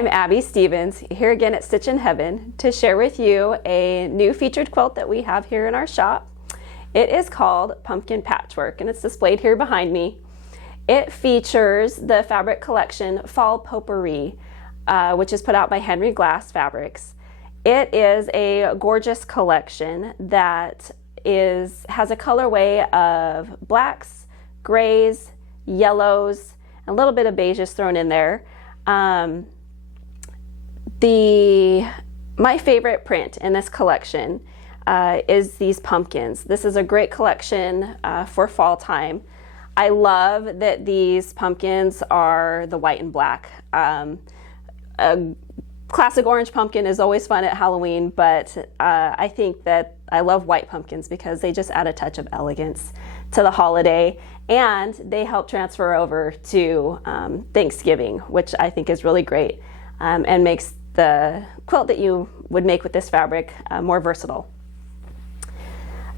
I'm Abby Stevens, here again at Stitch in Heaven to share with you a new featured quilt that we have here in our shop. It is called Pumpkin Patchwork and it's displayed here behind me. It features the fabric collection Fall Potpourri, which is put out by Henry Glass Fabrics. It is a gorgeous collection that has a colorway of blacks, grays, yellows, and a little bit of beiges thrown in there. My favorite print in this collection is these pumpkins. This is a great collection for fall time. I love that these pumpkins are the white and black. A classic orange pumpkin is always fun at Halloween, but I think that I love white pumpkins because they just add a touch of elegance to the holiday, and they help transfer over to Thanksgiving, which I think is really great and makes the quilt that you would make with this fabric more versatile.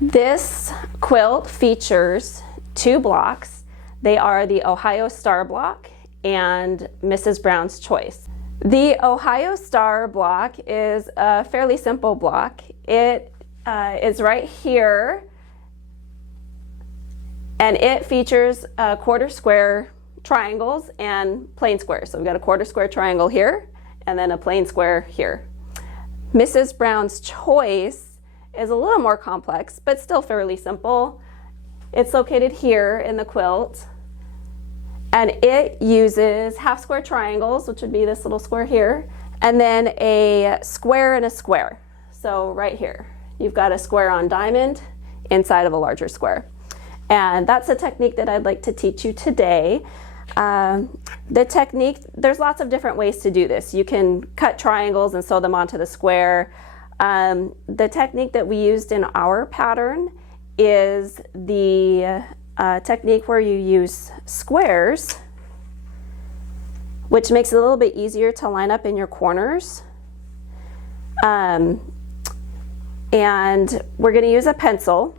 This quilt features two blocks. They are the Ohio Star block and Mrs. Brown's Choice. The Ohio Star block is a fairly simple block. It is right here, and it features quarter square triangles and plain squares. So we've got a quarter square triangle here and then a plain square here. Mrs. Brown's Choice is a little more complex, but still fairly simple. It's located here in the quilt, and it uses half square triangles, which would be this little square here, and then a square and a square. So right here, you've got a square on diamond inside of a larger square. And that's a technique that I'd like to teach you today. The technique, there's lots of different ways to do this. You can cut triangles and sew them onto the square. The technique that we used in our pattern is the technique where you use squares, which makes it a little bit easier to line up in your corners. And we're going to use a pencil.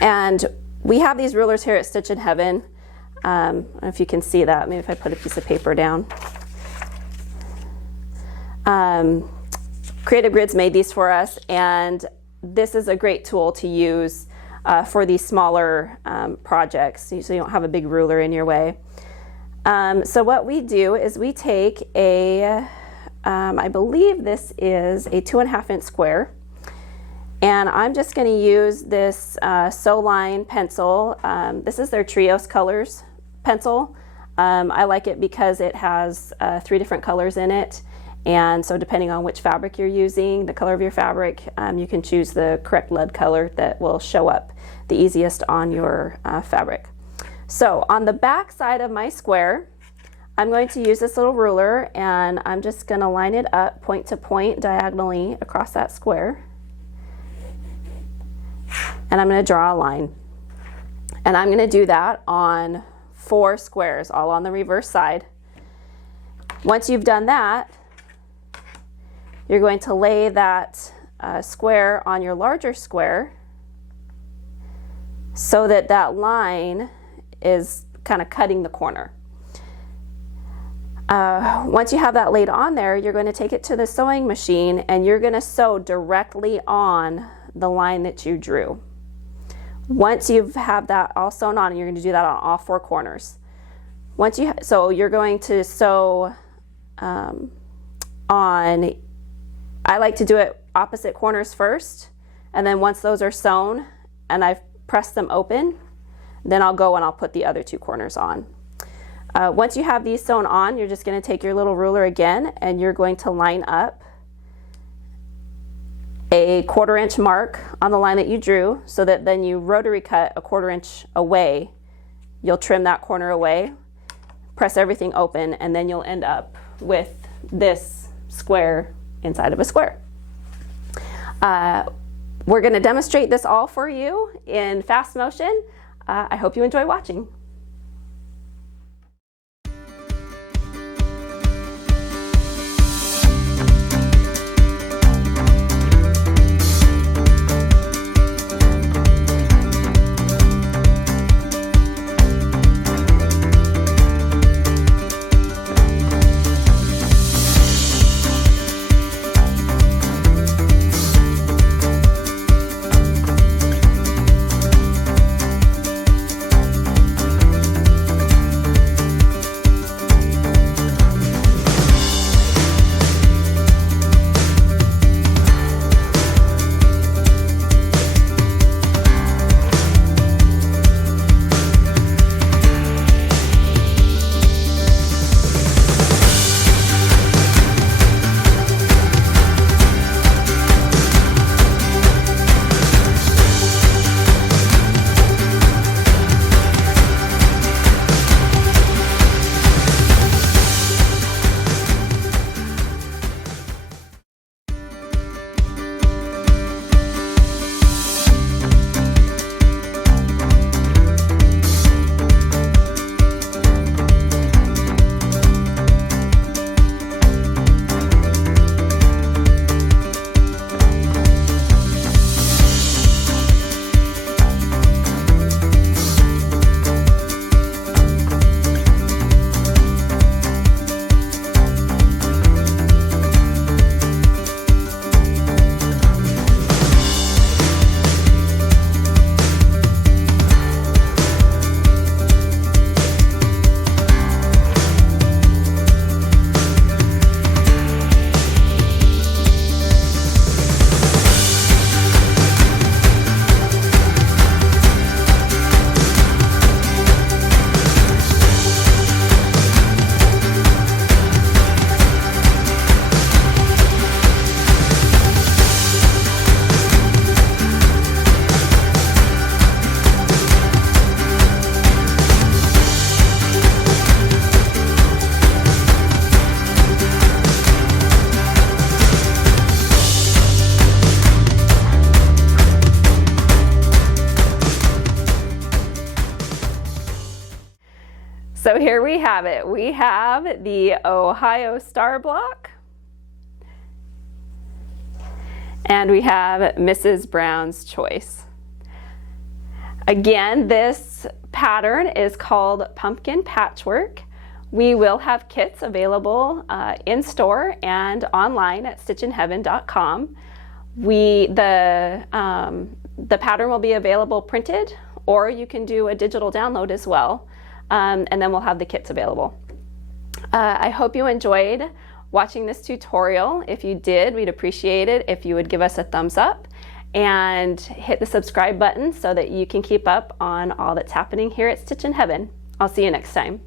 And we have these rulers here at Stitch in Heaven. I don't know if you can see that. Maybe if I put a piece of paper down. Creative Grids made these for us, and this is a great tool to use for these smaller projects, so you don't have a big ruler in your way. So what we do is we take I believe this is a 2.5 inch square, and I'm just going to use this Sew Line pencil. This is their Trios Colors pencil. I like it because it has 3 different colors in it, and so depending on which fabric you're using, the color of your fabric, you can choose the correct lead color that will show up the easiest on your fabric. So on the back side of my square, I'm going to use this little ruler, and I'm just going to line it up point to point diagonally across that square. And I'm going to draw a line. And I'm going to do that on 4 squares, all on the reverse side. Once you've done that, you're going to lay that square on your larger square so that that line is kind of cutting the corner. Once you have that laid on there, you're going to take it to the sewing machine and you're going to sew directly on the line that you drew. Once you have that all sewn on, you're going to do that on all 4 corners. So you're going to sew on, I like to do it opposite corners first, and then once those are sewn and I've pressed them open, then I'll go and I'll put the other 2 corners on. Once you have these sewn on, you're just going to take your little ruler again and you're going to line up a 1/4 inch mark on the line that you drew, so that then you rotary cut a 1/4 inch away. You'll trim that corner away, press everything open, and then you'll end up with this square inside of a square. We're going to demonstrate this all for you in fast motion. I hope you enjoy watching. here we have it. We have the Ohio Star block. And we have Mrs. Brown's Choice. Again, this pattern is called Pumpkin Patchwork. We will have kits available in store and online at stitchinheaven.com. The pattern will be available printed, or you can do a digital download as well, and then we'll have the kits available. I hope you enjoyed watching this tutorial. If you did, we'd appreciate it if you would give us a thumbs up and hit the subscribe button so that you can keep up on all that's happening here at Stitchin Heaven. I'll see you next time.